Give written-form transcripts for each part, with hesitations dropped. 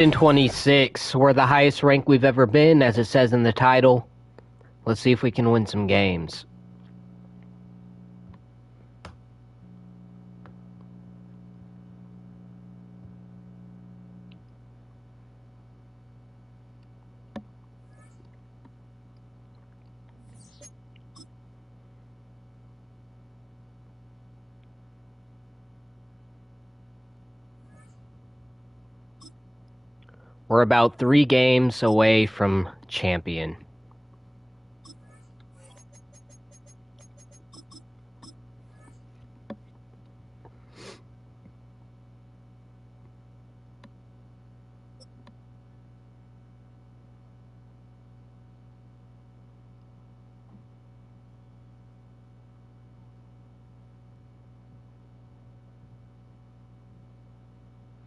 In 26, we're the highest rank we've ever been, as it says in the title. Let's see if we can win some games. We're about 3 games away from champion.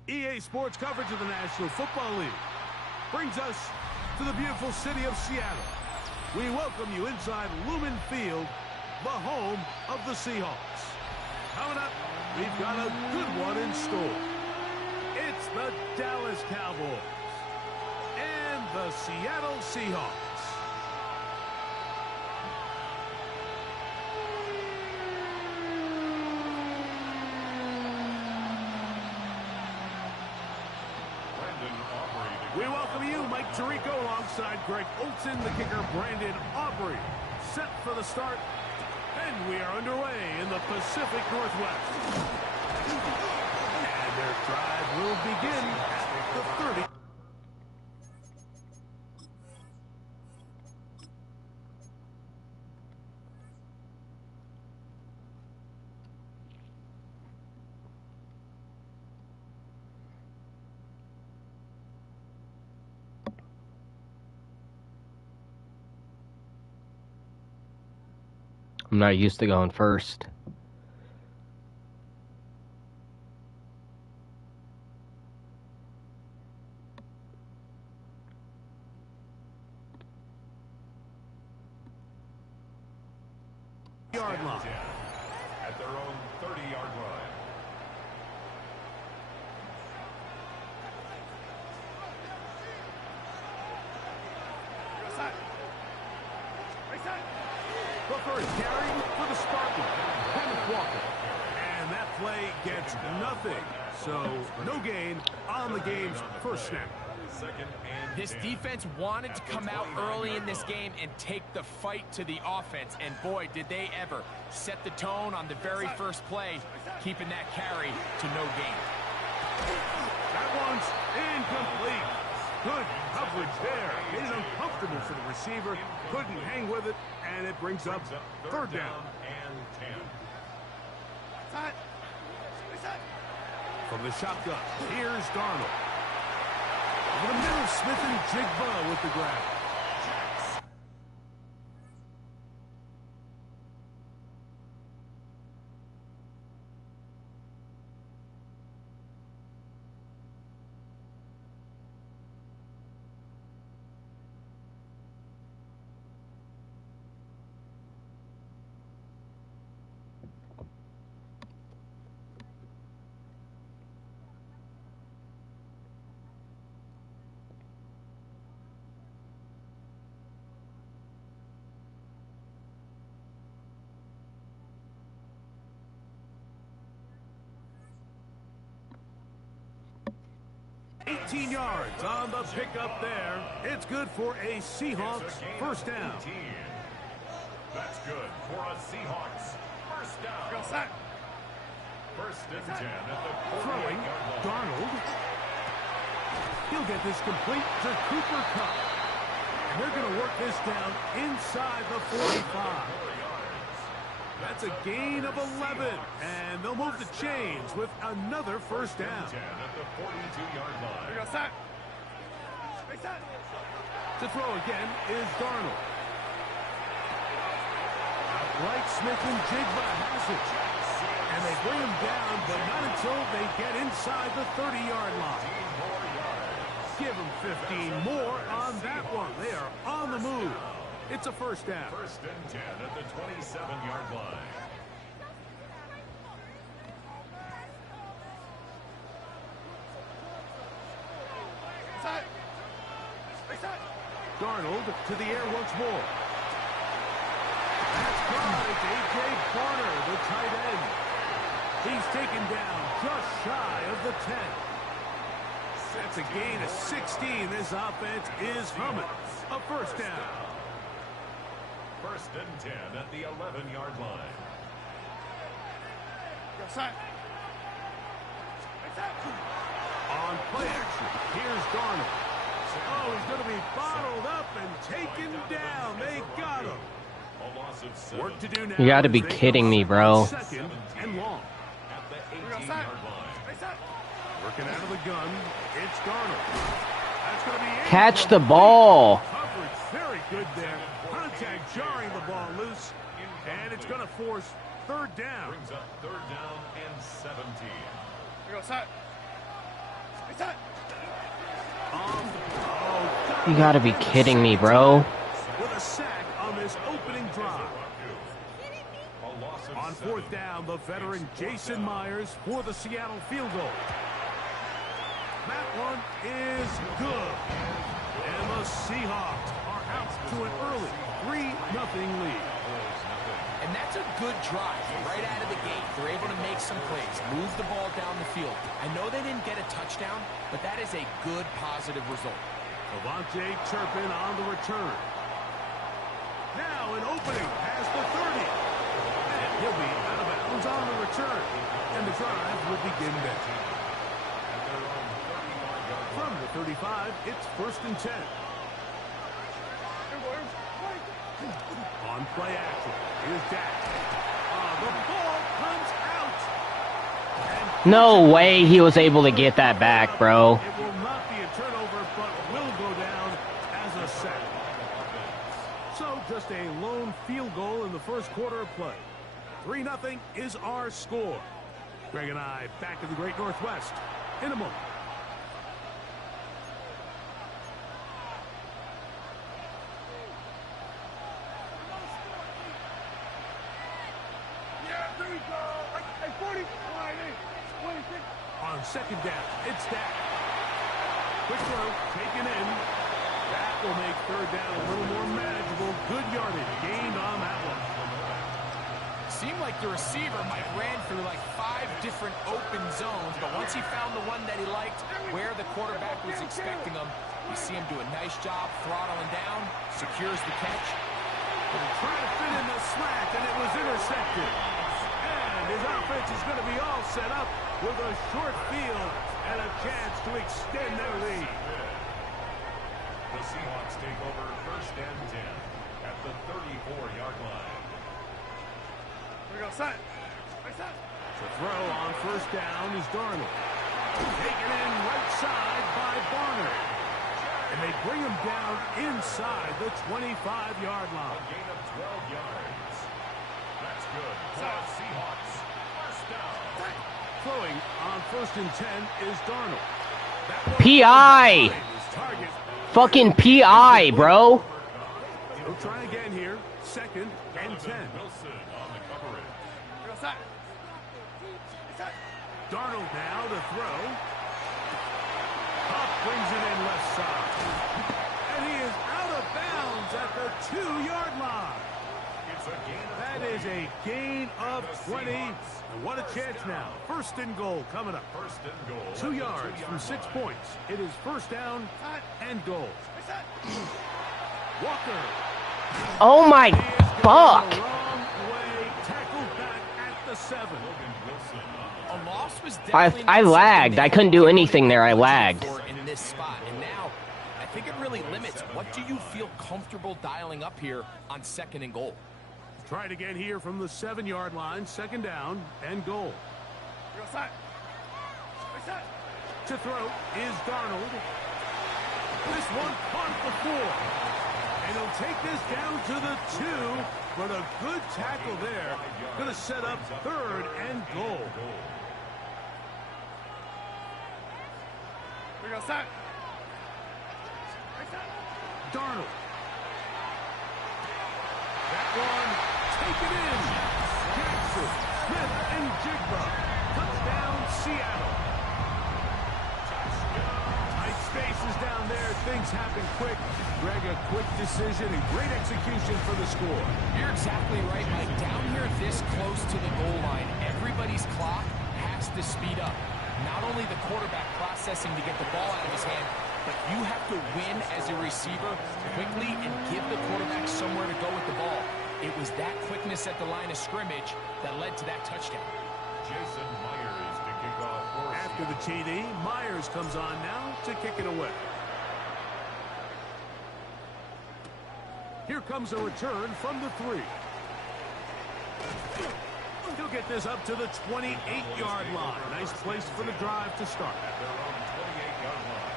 EA Sports coverage of the National Football League brings us to the beautiful city of Seattle. We welcome you inside Lumen Field, the home of the Seahawks. Coming up, we've got a good one in store. It's the Dallas Cowboys and the Seattle Seahawks. We welcome you, Mike Tirico, alongside Greg Olson, the kicker, Brandon Aubrey. Set for the start, and we are underway in the Pacific Northwest. And their drive will begin at the 30. I'm not used to going first. Yard line. At their own 30-yard line. Booker is carrying for the Spartans, Kenneth Walker. And that play gets nothing. So, no gain on the game's first snap. This defense wanted to come out early in this game and take the fight to the offense. And boy, did they ever set the tone on the very first play, keeping that carry to no gain. That one's incomplete. Good coverage there. Made it uncomfortable for the receiver. Couldn't hang with it, and it brings up third down. And 10. From the shotgun, here's Darnold. Over the middle, Smith and Jigba with the grab. Yards on the pickup there. It's good for a Seahawks first down. That's good for a Seahawks first down. First and 10 at the Throwing, 48-yard line. Darnold. He'll get this complete to Cooper Kupp. And they're going to work this down inside the 45. That's a gain of 11. And they'll move the chains with another first down. 10 at the 42-yard line. To throw again is Darnold. Outright, Smith and Jigba has it. And they bring him down, but not until they get inside the 30-yard line. Give them 15 more on that one. They are on the move. It's a first down. First and 10 at the 27-yard line. Darnold to the air once more. That's caught. It's A.J. Barner, the tight end. He's taken down just shy of the 10. That's a gain of 16. This offense is humming. A first down. First and 10 at the 11-yard line. On play action, here's Darnold. Oh, he's going to be bottled up and taken down. They got him. A loss of 7. Work to do now. You gotta be They kidding come me, up bro. Second and long. At the 18-yard line. Working out of the gun, it's Darnold. That's going to be Catch the ball. coverage. Very good there. Contact jarring the ball loose, and it's going to force third down. Brings up third down and 17. You gotta be kidding me, bro. With a sack on this opening drive. A loss of On 7. fourth down, the veteran Jason Myers for the Seattle field goal. That one is good. And the Seahawks are out to an early 3-0 lead. And that's a good drive right out of the gate. They're able to make some plays, move the ball down the field. I know they didn't get a touchdown, but that is a good positive result. Avante Turpin on the return. Now an opening past the 30. And he'll be out of bounds on the return. And the drive will begin there. From the 35, it's first and 10. On play action, here's Dak. The ball comes out. And No way he was able to get that back, bro. it will not be a turnover, but will go down as a sack. So just a lone field goal in the first quarter of play. 3-0 is our score. Greg and I back in the Great Northwest in a moment. On second down, it's Dak. Quick throw, taken in. That will make third down a little more manageable. Good yardage gained on that one. Seemed like the receiver might ran through like 5 different open zones, but once he found the one that he liked, where the quarterback was expecting him, you see him do a nice job throttling down, secures the catch. Trying to fit in the slant, and it was intercepted. And his offense is going to be all set up with a short field and a chance to extend their lead. The Seahawks take over first and 10 at the 34-yard line. The throw on first down is Darnold. Taken in right side by Barner. And they bring him down inside the 25-yard line. A gain of 12 yards. That's good for the Seahawks. First down. Throwing on first and 10 is Darnold. That one PI. his target. Fucking PI, bro. He'll try again here. Second and 10. Wilson on the coverage. Darnold now to throw. Huff brings it in left side. And he is out of bounds at the 2-yard line. It's a gain of That is a gain of 20. And what a chance now. First and goal coming up. first and goal. 2 yards from 6 points. It is first down and goal. Walker. Oh my He is going fuck. the wrong way. Tackled back at the 7. A loss was definitely I not lagged. something I they couldn't do were anything there. I looking lagged. for in this spot. And now, I think it really limits what do you feel comfortable dialing up here on second and goal. Try it again here from the 7-yard line. Second down and goal. To throw is Darnold. This one caught before. And he'll take this down to the 2. But a good tackle there. Going to set up third and goal. Darnold. That one taken in. Jackson, Smith, and Jigba. Touchdown, Seattle. Tight spaces down there. Things Things happen quick. Greg, a quick decision and great execution for the score. You're exactly right, Mike. Down here this close to the goal line, everybody's clock has to speed up. Not only the quarterback processing to get the ball out of his hand, but you have to win as a receiver quickly and give the quarterback somewhere to go with the ball. It was that quickness at the line of scrimmage that led to that touchdown. Jason Myers to kick off for After the TD, Myers comes on now to kick it away. Here comes a return from the 3. He'll get this up to the 28-yard line. Nice place for the drive to start. at their own 28-yard line.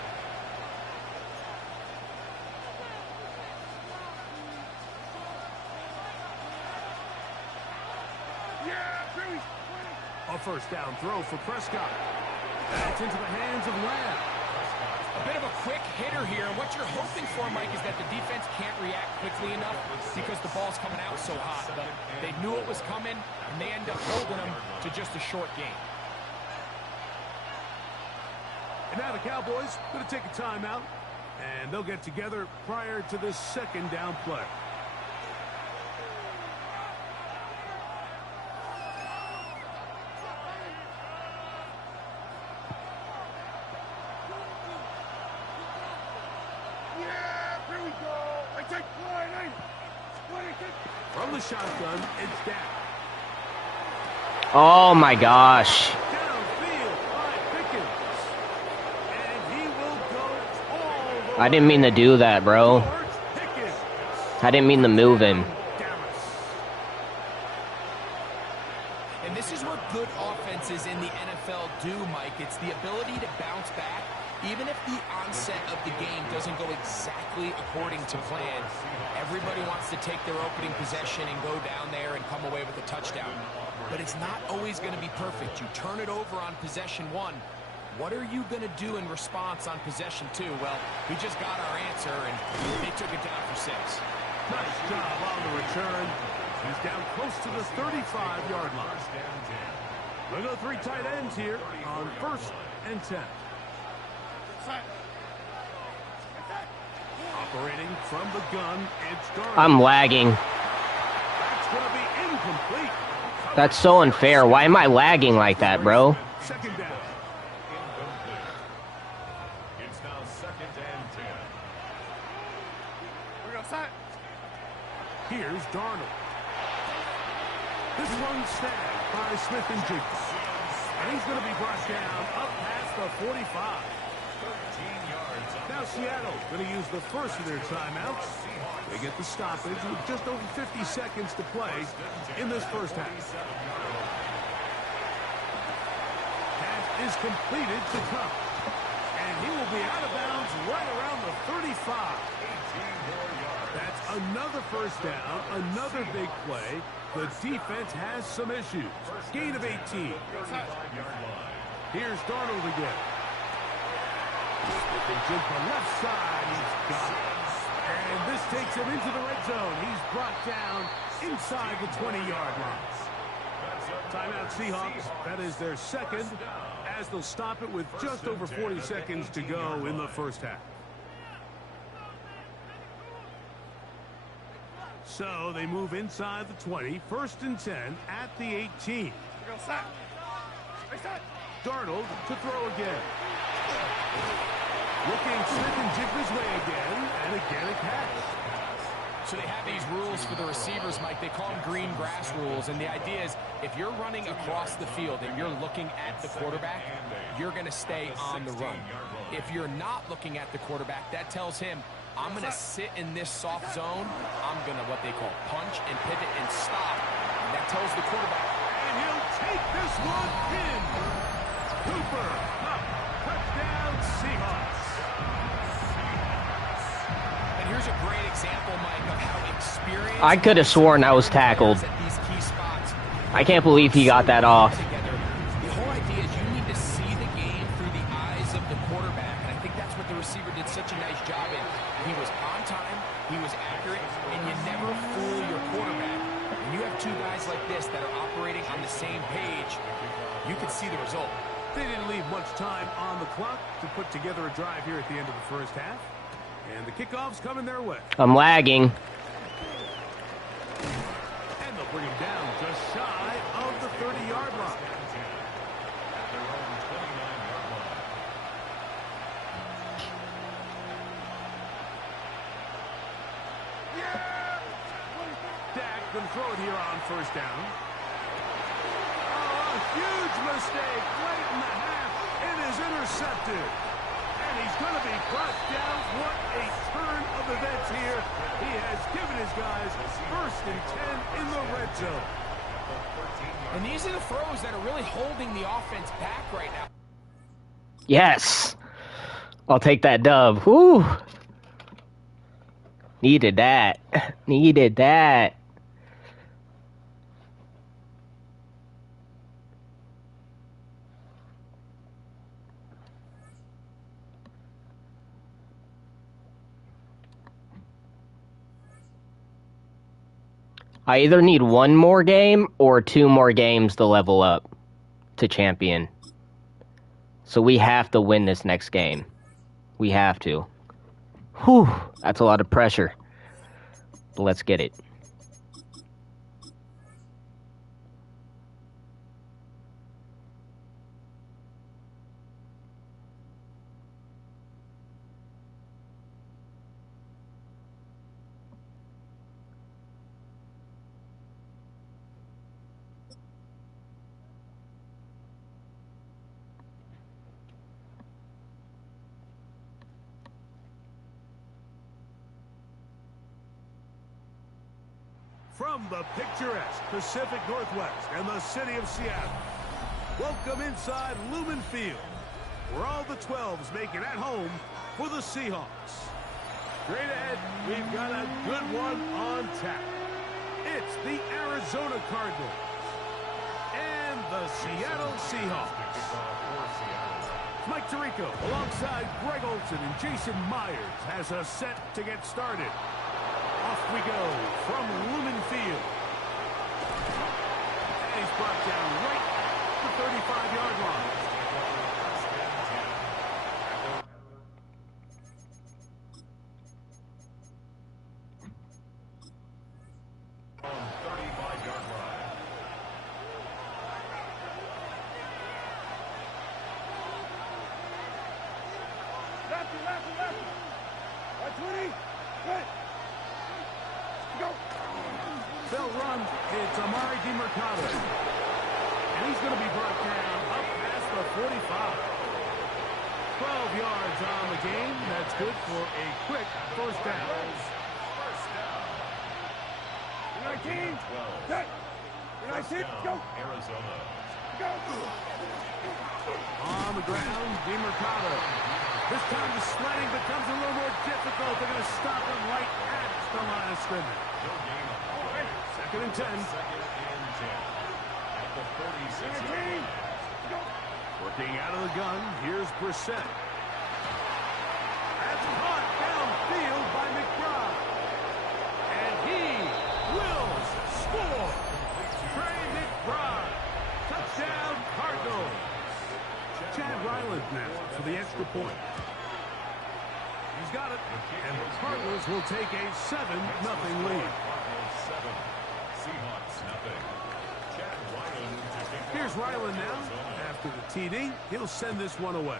A first down throw for Prescott. That's into the hands of Lamb. A bit of a quick hitter here. What you're hoping for, Mike, is that the defense can't react quickly enough because the ball's coming out so hot. But they knew it was coming, and they end up holding them to just a short gain. And now the Cowboys going to take a timeout, and they'll get together prior to this second down play. From the shotgun, it's down. Oh my gosh. Downfield by Pickens. And he will go all the I didn't mean to do that, bro. George Pickens. I didn't mean to move him. Dallas. And this is what good offenses in the NFL do, Mike. It's the ability to bounce back, even if the onset of the game doesn't go exactly according to plan. Everybody wants to take their opening possession and go down there and come away with a touchdown. But it's not always going to be perfect. You turn it over on possession 1. What are you going to do in response on possession 2? Well, we just got our answer, and they took it down for 6. Nice job on the return. He's down close to the 35-yard line. We'll go 3 tight ends here on 1st and 10. Operating from the gun, it's Darnold. I'm lagging. That's going to be incomplete. That's so unfair. Why am I lagging like that, bro? Second down. Incomplete. It's now 2nd and 10. Here's Darnold. This one's snagged by Smith and Jigba. And he's going to be brought down up past the 45. 13 yards on Now Seattle going to use the first of their timeouts. They get the stoppage with just over 50 seconds to play in this first half. Pass is completed to Cup. And he will be out of bounds right around the 35. That's another first down, another big play. The defense has some issues. Gain of 18. Here's Darnold again. With the Jigba left side, he's got it. And this takes him into the red zone. He's brought down inside the 20-yard line. Timeout Seahawks. That is their second, as they'll stop it with just over 40 seconds to go in the first half. So they move inside the 20, 1st and 10 at the 18. Darnold to throw again. Looking Smith and Jigba's way again, and again a catch. So they have these rules for the receivers, Mike. They call them green grass rules. And the idea is if you're running across the field and you're looking at the quarterback, you're going to stay on the run. If you're not looking at the quarterback, that tells him, I'm going to sit in this soft zone. I'm going to what they call punch and pivot and stop. And that tells the quarterback. And he'll take this one in. Cooper up. Touchdown Seahawks. And here's a great example, Mike, of how experienced... I could have sworn I was tackled. At these key spots. I can't believe he got that off. The whole idea is you need to see the game through the eyes of the quarterback, and I think that's what the receiver did such a nice job in. He was on time, he was accurate, and you never fool your quarterback. When you have two guys like this that are operating on the same page, you can see the result. They didn't leave much time on the clock to put together a drive here at the end of the first half. And the kickoff's coming their way. I'm lagging. And they'll bring him down just shy of the 30-yard line. Dak can throw it here on first down. Oh, a huge mistake late in the half. It is intercepted. And he's going to be brought down. What a turn of events here. He has given his guys first and 10 in the red zone. And these are the throws that are really holding the offense back right now. Yes. I'll take that dub. Whew. Needed that. Needed that. I either need one more game or 2 more games to level up to champion. So we have to win this next game. We have to. Whew, that's a lot of pressure. But let's get it. From the picturesque Pacific Northwest and the city of Seattle, welcome inside Lumen Field, where all the 12s make it at home for the Seahawks. Straight ahead, we've got a good one on tap. It's the Arizona Cardinals and the Seattle Seahawks. Mike Tirico alongside Greg Olsen and Jason Myers has us set to get started. Off we go from Lumen Field. And he's brought down right at the 35-yard line. On 35-yard line. Lefty. That's Woody. Good. Go. They'll run. It's Amari DiMercato. And he's going to be brought down up past the 45. 12 yards on the game. That's good for a quick first down. 19. Set. 19. Go. Arizona. Go. On the ground, DiMercato. This time the sledding becomes a little more difficult. They're going to stop him right at the line of scrimmage. Second and 10. At the 46-yard line. Working out of the gun, here's Brissett. That's caught downfield by McBride. And he will score. Trey McBride. Touchdown, Cardinals. Chad Ryland now for the extra point. He's got it. And the Cardinals will take a 7-0 lead. Seahawks, nothing. Chad Ryland to kick Here's off Ryland now. Arizona. After the TD, he'll send this one away.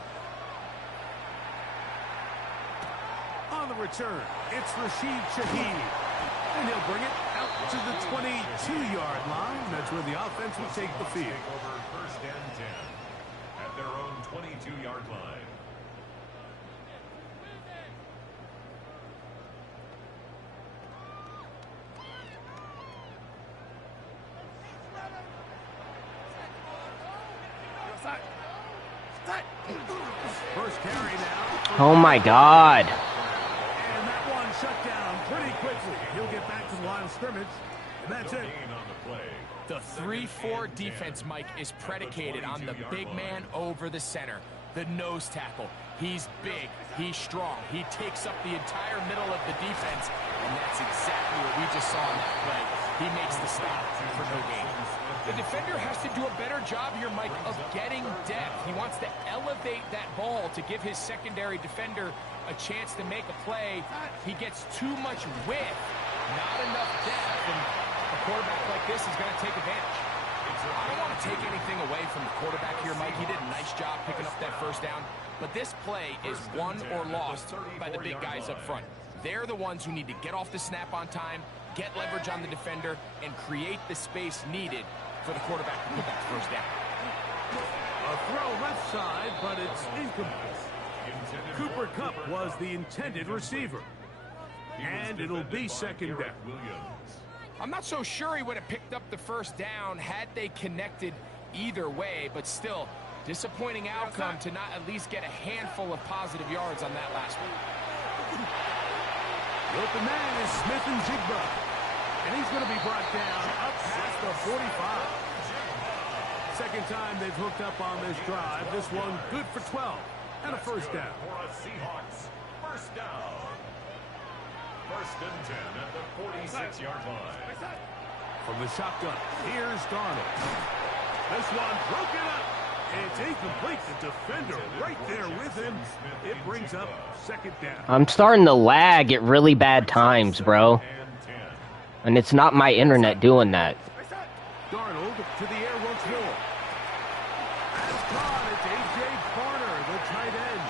On the return, it's Rashid Shaheed. And he'll bring it out to the 22-yard line. That's where the offense will take the field. Take over first and 10 at their own 22-yard line. First carry now. Oh my God. And that one shut down pretty quickly. He'll get back to the line of scrimmage. And that's it. Gain on the play. The 3-4 defense, Mike, is predicated on the big man over the center, the nose tackle. He's big, he's strong, he takes up the entire middle of the defense, and that's exactly what we just saw in that play. he makes the stop for no gain. The defender has to do a better job here, Mike, of getting depth. He wants to elevate that ball to give his secondary defender a chance to make a play. He gets too much width, not enough depth, and a quarterback like this is going to take advantage. I don't want to take anything away from the quarterback here, Mike. He did a nice job picking up that first down, but this play is won or lost by the big guys up front. They're the ones who need to get off the snap on time, get leverage on the defender, and create the space needed for the quarterback to put that first down. A throw left side, but it's incomplete. Cooper Kupp was the intended receiver. And it'll be second down. I'm not so sure he would have picked up the first down had they connected either way, but still, disappointing outcome to not at least get a handful of positive yards on that last one. The open man is Smith and Jigba. And he's going to be brought down up past the 45. Second time they've hooked up on this drive. This one good for 12 and a first down. For a Seahawks first down. First and 10 at the 46-yard line. From the shotgun, here's Darnold. This one broken up. It's incomplete. The defender right there with him. It brings up second down. I'm starting to lag at really bad times, bro. And it's not my internet doing that. Darnold to the air once more. That's caught. It's A.J. Barner, the tight end.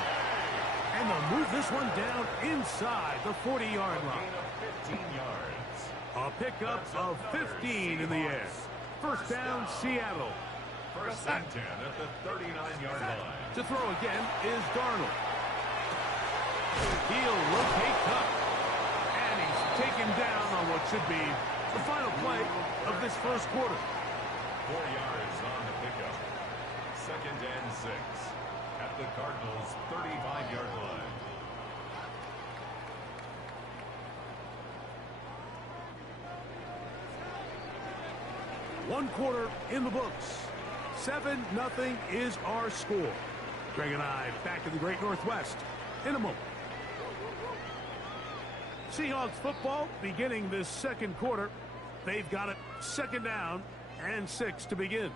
And they'll move this one down inside the 40-yard line. 15 yards. A pickup of 15 in the air. First down, Seattle. First and 10 at the 39-yard line. To throw again is Darnold. He'll locate Kupp. And he's taken down on what should be the final play of this first quarter. 4 yards on the pickup. Second and 6 at the Cardinals' 35-yard line. One quarter in the books. 7-0 is our score. Greg and I back in the Great Northwest in a moment. Seahawks football beginning this second quarter. They've got it second down and 6 to begin.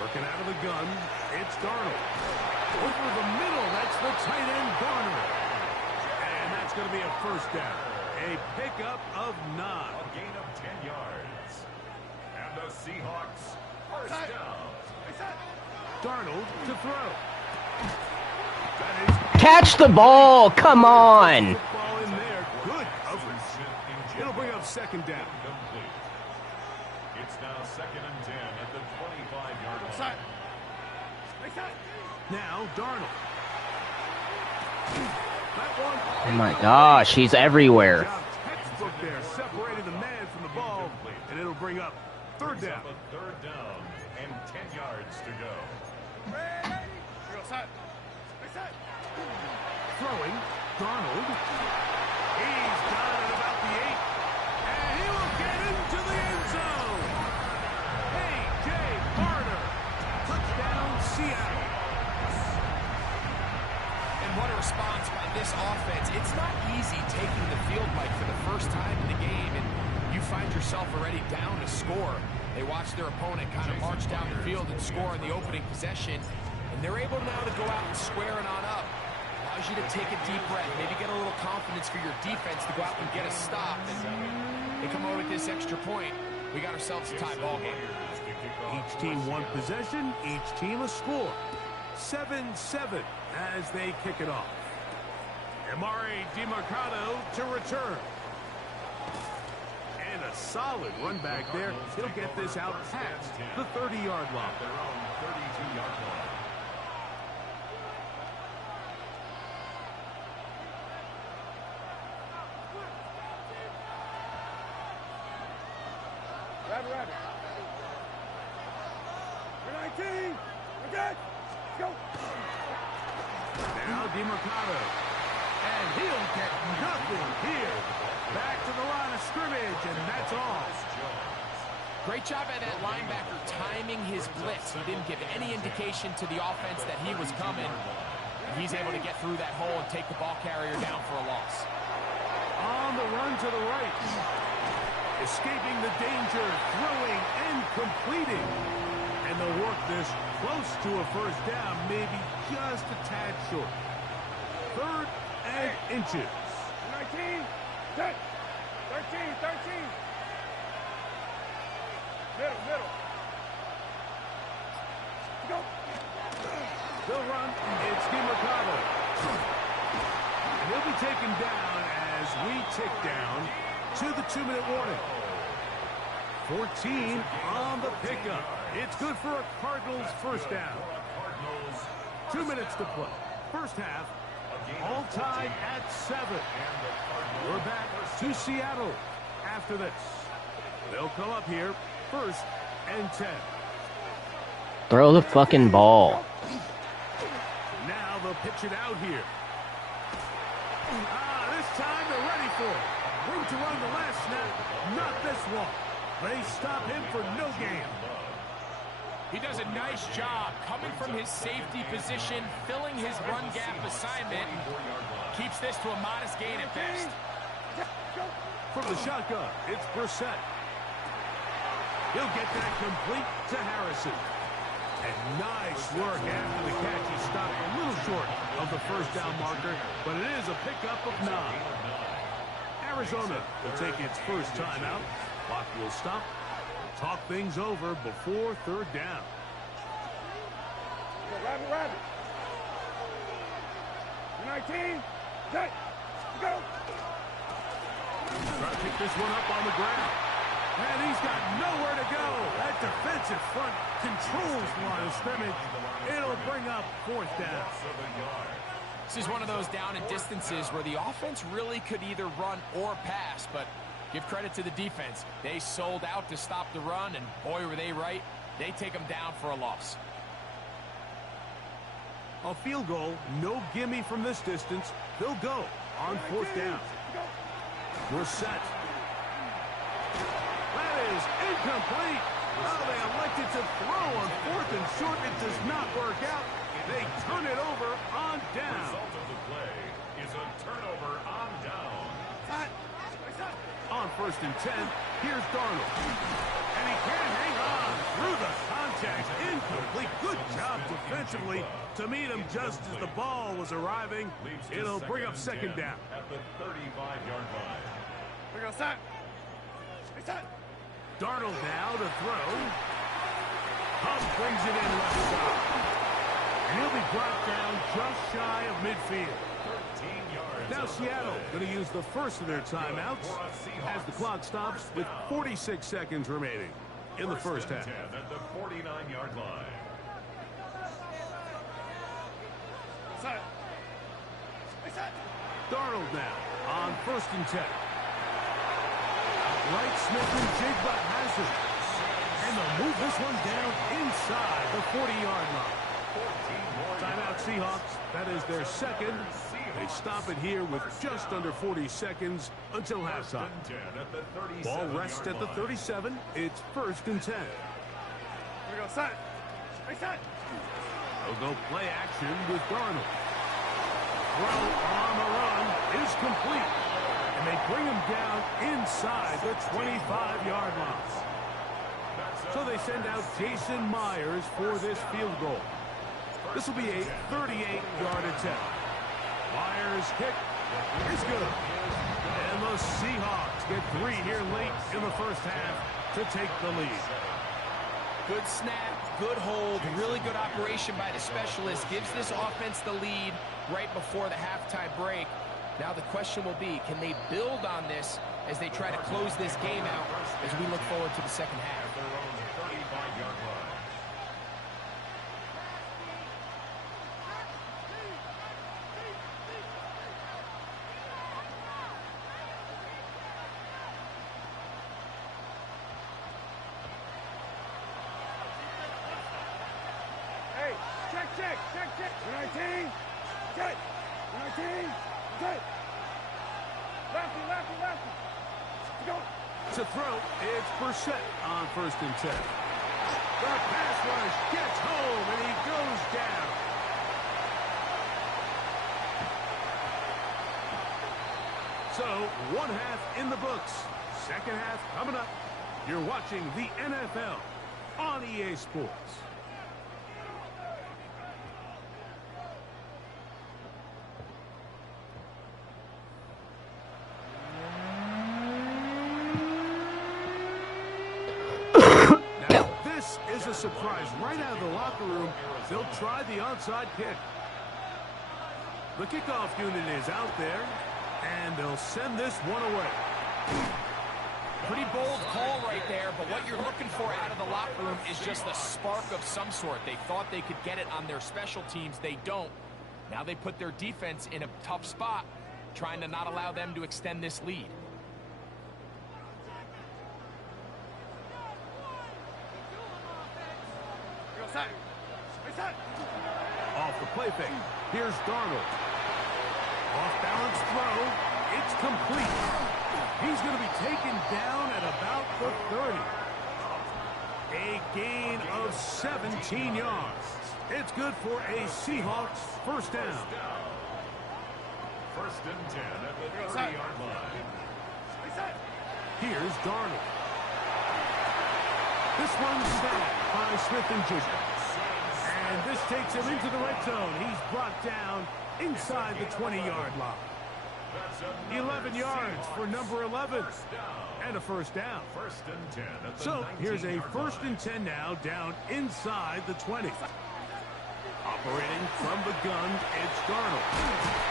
Working out of the gun, it's Darnold. Over the middle, that's the tight end, Barner. And that's going to be a first down. A pickup of 9. A gain of 10 yards. And the Seahawks first down. Darnold to throw. That is Catch the ball! Come on! football in there. Good coverage. It'll bring up second down. Complete. It's now second and 10 at the 25-yard line. Now Darnold. That one. Oh my gosh, he's everywhere. Textbook there, separating the man from the ball, and it'll bring up third down. A third down and 10 yards to go. Throwing, Darnold. He's got it about the 8. And he will get into the end zone. A.J. Barner. Touchdown, Seattle. And what a response by this offense. It's not easy taking the field, Mike, for the first time in the game, and you find yourself already down to score. They watch their opponent kind of march down the field and score in the opening possession, and they're able now to go out and square it on up. Allows you to take a deep breath, maybe get a little confidence for your defense to go out and get a stop, and they come out with this extra point. We got ourselves a tie ball game. Each team one possession, each team a score. 7-7 as they kick it off. Emari Demercado to return. And a solid run back there. He'll get this out past the 30-yard line. Their own 32-yard line. Rabbit. 19. Okay. Go. Now Demercado. And he'll get nothing here. Back to the line of scrimmage, and that's all. Great job by that linebacker timing his blitz. He didn't give any indication to the offense that he was coming. He's able to get through that hole and take the ball carrier down for a loss. On the run to the right. Escaping the danger, throwing and completing. And they'll work this close to a first down, maybe just a tad short. 3rd and inches. 19, 10, 13, 13. Middle. Go. They'll run. It's DeMarcado. And he'll be taken down as we tick down to the 2-minute warning. 14 on the pickup. It's good for a Cardinals first down. 2 minutes to play. First half, all tied at 7. We're back to Seattle after this. They'll come up here, 1st and 10. Throw the fucking ball. Now they'll pitch it out here. This time they're ready for it. Room to run the last snap. Not this one. They stop him for no gain. He does a nice job coming from his safety position, filling his run gap assignment. Keeps this to a modest gain at best. From the shotgun, it's Brissett. He'll get that complete to Harrison. And nice work after the catch. He stopped a little short of the first down marker, but it is a pickup of 9. Arizona will take its first timeout. Clock will stop. Talk things over before 3rd down. Rabbit. 19, 10, go. Try to pick this one up on the ground. And he's got nowhere to go. That defensive front controls the line of scrimmage. It'll bring up 4th down. This is one of those down and distances where the offense really could either run or pass, but give credit to the defense. They sold out to stop the run, and boy, were they right. They take them down for a loss. A field goal, no gimme from this distance. They'll go on 4th down. We're set. That is incomplete. Oh, they elected to throw on 4th and short. It does not work out. They turn it over on down. The result of the play is a turnover on down. On 1st and 10, here's Darnold. And he can't hang on through the contact. Incomplete. Good job defensively to meet him just as the ball was arriving. It'll bring up 2nd down. At the 35-yard line. We go set. Darnold now to throw. Hunt brings it in left side. And he'll be brought down just shy of midfield. 13 yards. Now Seattle going to use the first of their timeouts as the clock stops with 46 seconds remaining in the first half. 10 at the 49-yard line. Darnold now on 1st and 10. Right, Smith and Jigba has it. And they'll move this one down inside the 40-yard line. Timeout Seahawks. That is their 2nd. They stop it here with just under 40 seconds until halftime. Ball rests at the 37. It's 1st and 10. We go set. They'll go play action with Darnold. Throw on the run is complete. And they bring him down inside the 25-yard line. So they send out Jason Myers for this field goal. This will be a 38-yard attempt. Myers' kick is good. And the Seahawks get 3 here late in the first half to take the lead. Good snap, good hold, really good operation by the specialist. Gives this offense the lead right before the halftime break. Now the question will be, can they build on this as they try to close this game out as we look forward to the second half? Hey, check. 19, check. 19, check. Lefty. Go. a throw. It's Brissett on 1st and 10. The pass rush gets home, and he goes down. So, 1 half in the books. 2nd half coming up. You're watching the NFL on EA Sports. Now, this is a surprise right out of the locker room. They'll try the onside kick. The kickoff unit is out there, and they'll send this one away. Pretty bold call right there, but what you're looking for out of the locker room is just a spark of some sort. They thought they could get it on their special teams. They don't. Now they put their defense in a tough spot, trying to not allow them to extend this lead. Off the play fake. Here's Darnold. Off-balance throw. It's complete. He's going to be taken down at about the 30. A gain of 17 yards. It's good for a Seahawks 1st down. 1st and 10 at the 30-yard line. Here's Darnold. This one's sacked by Smith-Njigba. And this takes him into the red zone. He's brought down inside the 20-yard line. 11 yards for number 11. And a 1st down. 1st and 10 at the So here's a 19-yard 1st and 10 now, down inside the 20. Operating from the gun, it's Darnold.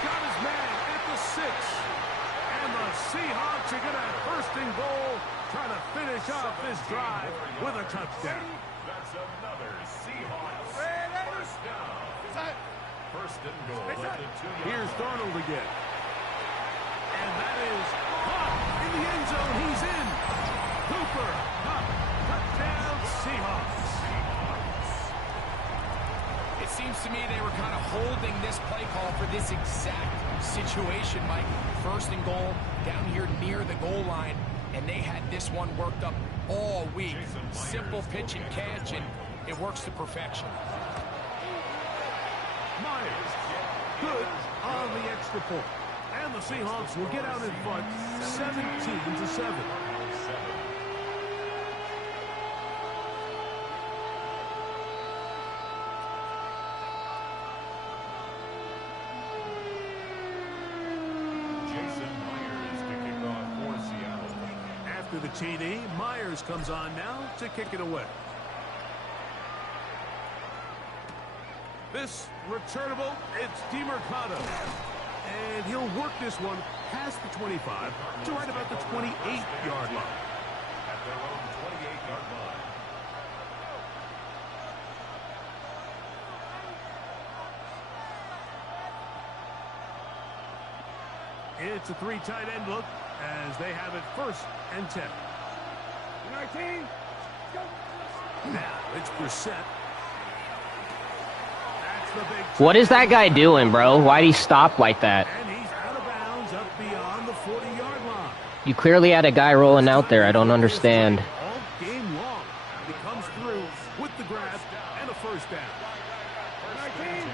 Got his man at the 6. And the Seahawks are going to have 1st and goal, trying to finish off this drive with a touchdown. That's another Seahawks 1st down. 1st and goal at the 2-yard line. Here's Darnold again. And that is Huff in the end zone. He's in. Cooper, Huff, touchdown, Seahawks. It seems to me they were kind of holding this play call for this exact situation, Mike. 1st and goal down here near the goal line, and they had this one worked up all week. Simple pitch and catch, and it works to perfection. Myers, good on the extra point. And the Seahawks will get out in front 17-7. Jason Myers to kick off for Seattle. After the TD, Myers comes on now to kick it away. This returnable, it's DeMercado. And he'll work this one past the 25 to right about the 28-yard line. At their own 28-yard line. It's a 3 tight end look as they have it 1st and 10. 19. Go. Now it's Brissett. That's the big. What is that guy doing, bro? Why'd he stop like that? And he's out of bounds up beyond the 40-yard line. You clearly had a guy rolling out there. I don't understand. All game long. He comes through with the grab and a 1st down. 19.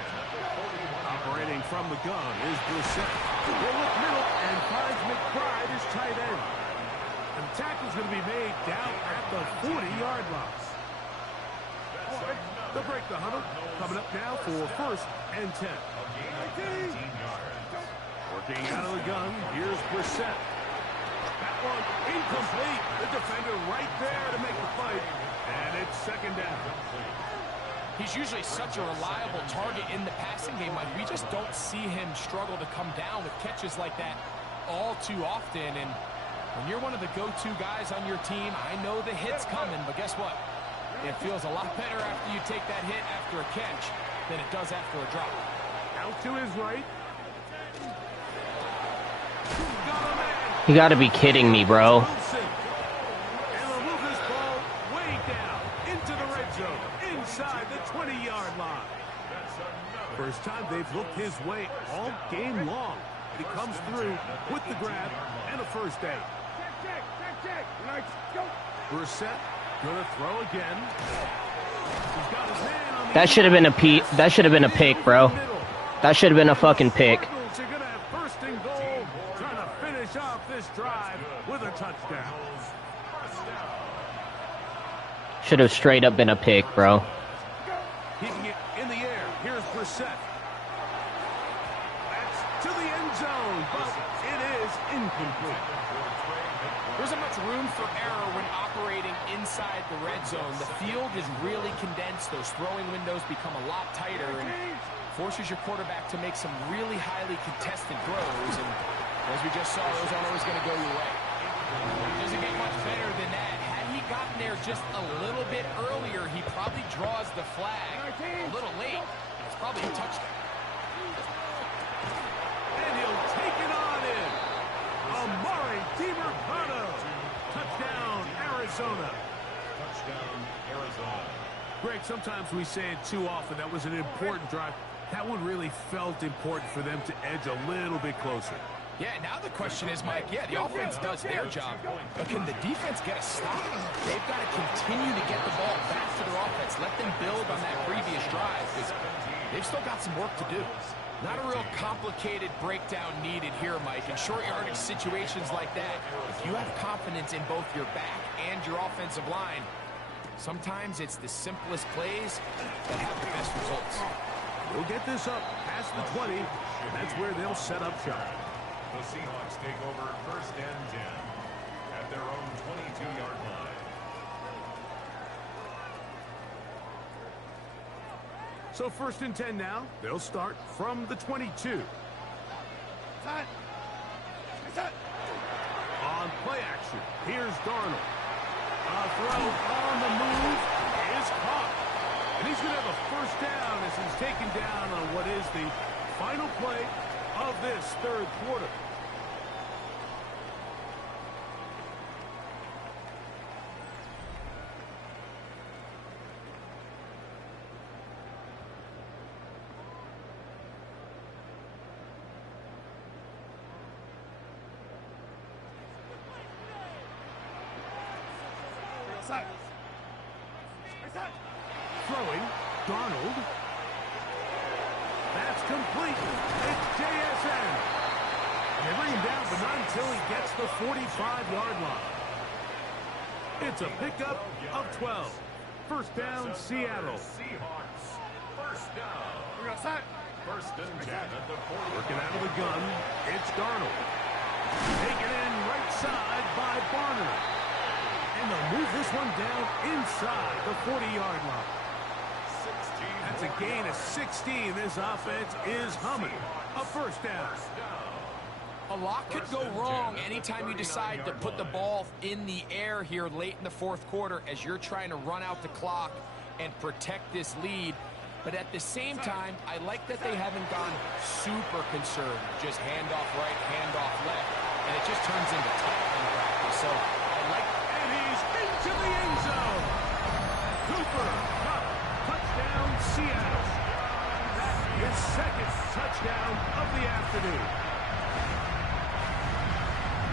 Operating from the gun is Brissett. He'll look middle and finds McBride as tight end. And the tackle's going to be made down at the 40-yard line. They'll break the huddle. Coming up now for 1st and 10. Working out of the gun. Here's Brissett. That one incomplete. The defender right there to make the fight. And it's 2nd down. He's usually such a reliable target in the passing game. Like, we just don't see him struggle to come down with catches like that all too often. And when you're one of the go-to guys on your team, I know the hit's coming, but guess what? It feels a lot better after you take that hit after a catch than it does after a drop. Out to his right. Got a man. You gotta be kidding me, bro. Wilson. And they'll move this ball way down into the red zone, inside the 20-yard line. First time they've looked his way all game long. He comes through with the grab and a 1st down. Check, check, check, check. Brissett gonna throw again. He's got his hand on the That should have been a that should have been a pick, bro. That should have been a fucking pick. Cardinals are gonna have first and goal, trying to finish off this drive with a touchdown. Should have straight up been a pick, bro. Hitting it in the air. Here's Brissett. That's to the end zone, but it is incomplete. There isn't much room for error when operating inside the red zone. The field is really condensed. Those throwing windows become a lot tighter and forces your quarterback to make some really highly contested throws. And as we just saw, those aren't always going to go your way. It doesn't get much better than that. Had he gotten there just a little bit earlier, he probably draws the flag a little late. It's probably a touchdown. And he'll take it on in. Amari DiMercado. Touchdown, Arizona. Touchdown, Arizona. Greg, sometimes we say it too often. That was an important drive. That one really felt important for them to edge a little bit closer. Yeah, now the question is, Mike, yeah, the offense does their job, but can the defense get a stop? They've got to continue to get the ball back to their offense. Let them build on that previous drive, because they've still got some work to do. Not a real complicated breakdown needed here, Mike. In short yardage situations like that, if you have confidence in both your back and your offensive line, sometimes it's the simplest plays that have the best results. We'll get this up past the 20, and that's where they'll set up shop. The Seahawks take over first and 10 at their own 22-yard line. So first and 10 now. They'll start from the 22. On play action, here's Darnold. A throw on the move is caught. And he's going to have a first down as he's taken down on what is the final play of this third quarter. Throwing, Darnold. That's complete. It's JSN. And they bring him down, but not until he gets the 45-yard line. It's a pickup of 12. First down, Seattle. Seahawks, first down. First and 10 at the 40. Working out of the gun, it's Darnold. Taken in right side by Barner. And they'll move this one down inside the 40-yard line. That's a gain of 16. This offense is humming. A first down. A lot could go wrong anytime you decide to put the ball in the air here late in the fourth quarter as you're trying to run out the clock and protect this lead. But at the same time, I like that they haven't gone super conservative. Just handoff right, handoff left. And it just turns into tight end practice. So I like. And he's into the end zone. Cooper Kupp, touchdown Seattle. That's his second touchdown of the afternoon.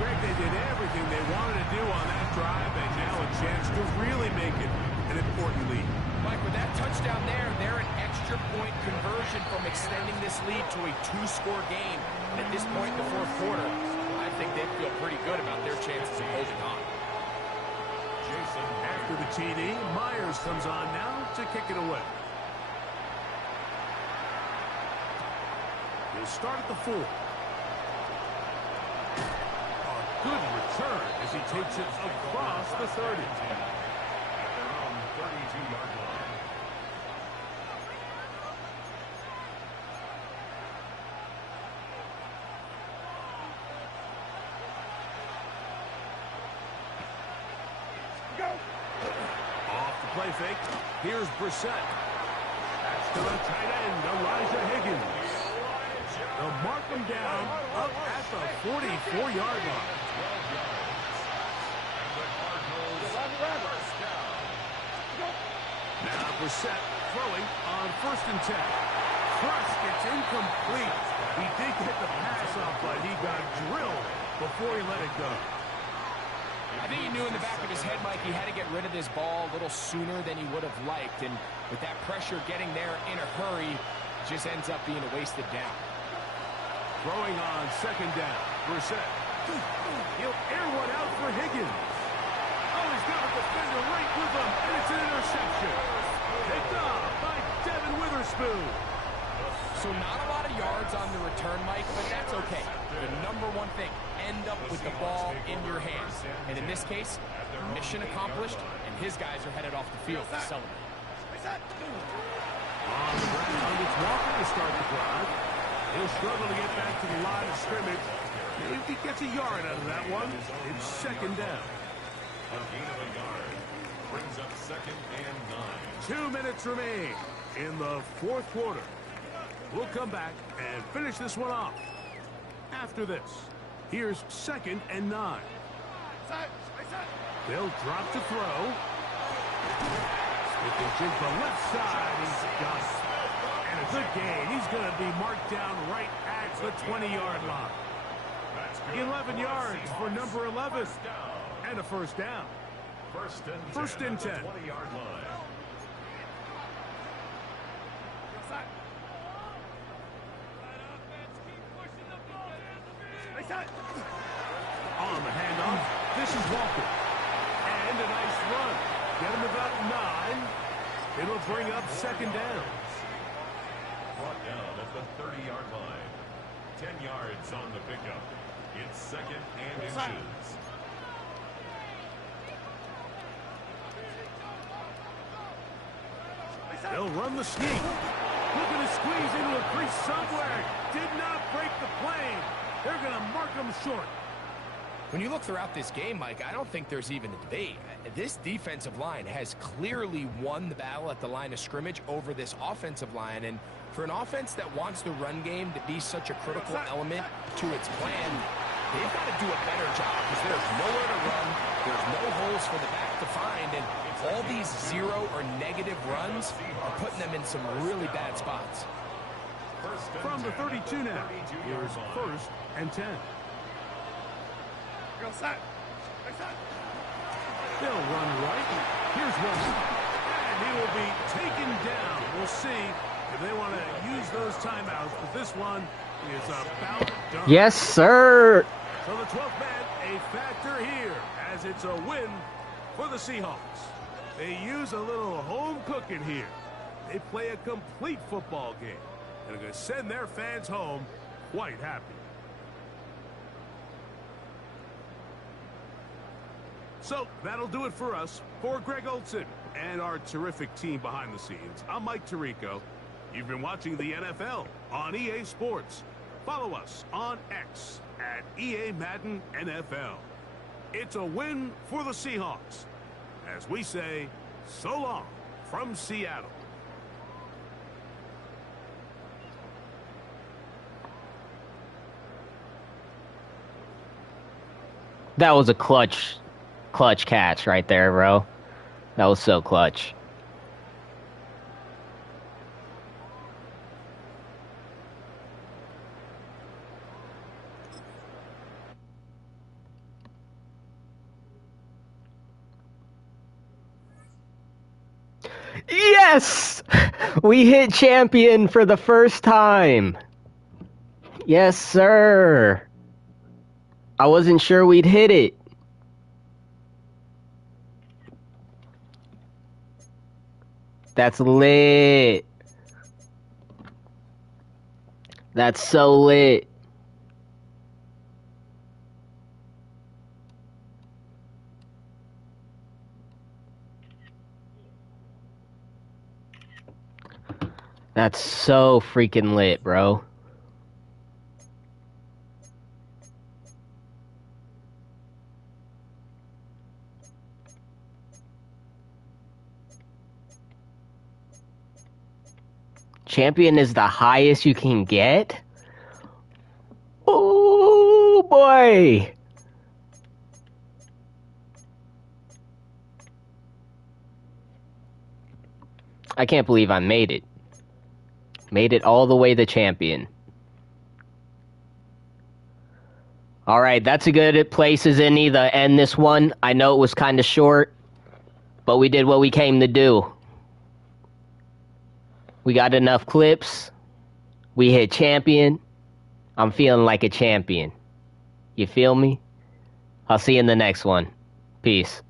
Greg, they did everything they wanted to do on that drive, and now a chance to really make it an important lead. Mike, with that touchdown there, they're an extra point conversion from extending this lead to a two-score game. And at this point in the fourth quarter, I think they feel pretty good about their chances of holding on. After the TD, Myers comes on now to kick it away. He'll start at the 4. A good return as he takes it across the 30. At their own 32-yard line. Off the play fake. Here's Brissett. That's to the tight end, Elijah Higgins. They'll mark him down up at the 44-yard line. Now Brissett throwing on first and 10. Thrust gets incomplete. He did get the pass off, but he got drilled before he let it go. I think he knew knew in the back of his head, Mike, he had to get rid of this ball a little sooner than he would have liked. And with that pressure getting there in a hurry, it just ends up being a wasted down. Throwing on second down. Brissett. He'll air one out for Higgins. Oh, he's got a defender right with him, and it's an interception. Picked off by Devin Witherspoon. So not a lot of yards on the return, Mike, but that's okay. The number one thing, end up with the ball in your hands. And in this case, mission accomplished, and his guys are headed off the field to celebrate. On the ground, it's Walker to start the drive. He'll struggle to get back to the line of scrimmage. If he gets a yard out of that one, it's second down. A gain of a yard brings up 2nd and 9. 2 minutes remain in the fourth quarter. We'll come back and finish this one off. After this, here's 2nd and 9. They'll drop to throw. Smith and Jig the left side. He's got it. And a good gain. He's going to be marked down right at the 20-yard line. 11 yards for number 11. And a first down. First and 10. 20-yard line. On the handoff, this is Walker. And a nice run. Get him about 9. It'll bring up second down. Brought down at the 30-yard line. 10 yards on the pickup. It's 2nd and inches. They'll run the sneak. Looking to squeeze into a crease somewhere. Did not break the plane. They're going to mark him short. When you look throughout this game, Mike, I don't think there's even a debate. This defensive line has clearly won the battle at the line of scrimmage over this offensive line. And for an offense that wants the run game to be such a critical element to its plan, they've got to do a better job because there's nowhere to run. There's no holes for the back to find. And all these 0 or negative runs are putting them in some really bad spots. From the 32 now, here's 1st and 10. They'll run right. Here's one. And he will be taken down. We'll see if they want to use those timeouts, but this one is about done. Yes, sir. So the 12th man, a factor here, as it's a win for the Seahawks. They use a little home cooking here. They play a complete football game, and are going to send their fans home quite happy. So that'll do it for us. For Greg Olson and our terrific team behind the scenes, I'm Mike Tirico. You've been watching the NFL on EA Sports. Follow us on X at EA Madden NFL. It's a win for the Seahawks, as we say, so long from Seattle. That was a clutch catch right there, bro. That was so clutch. Yes! We hit champion for the first time. Yes, sir. I wasn't sure we'd hit it. That's lit. That's so lit. That's so freaking lit, bro. Champion is the highest you can get? Oh, boy. I can't believe I made it. Made it all the way to champion. All right, that's a good place, Zinni, to end this one. I know it was kind of short, but we did what we came to do. We got enough clips. We hit champion. I'm feeling like a champion. You feel me? I'll see you in the next one. Peace.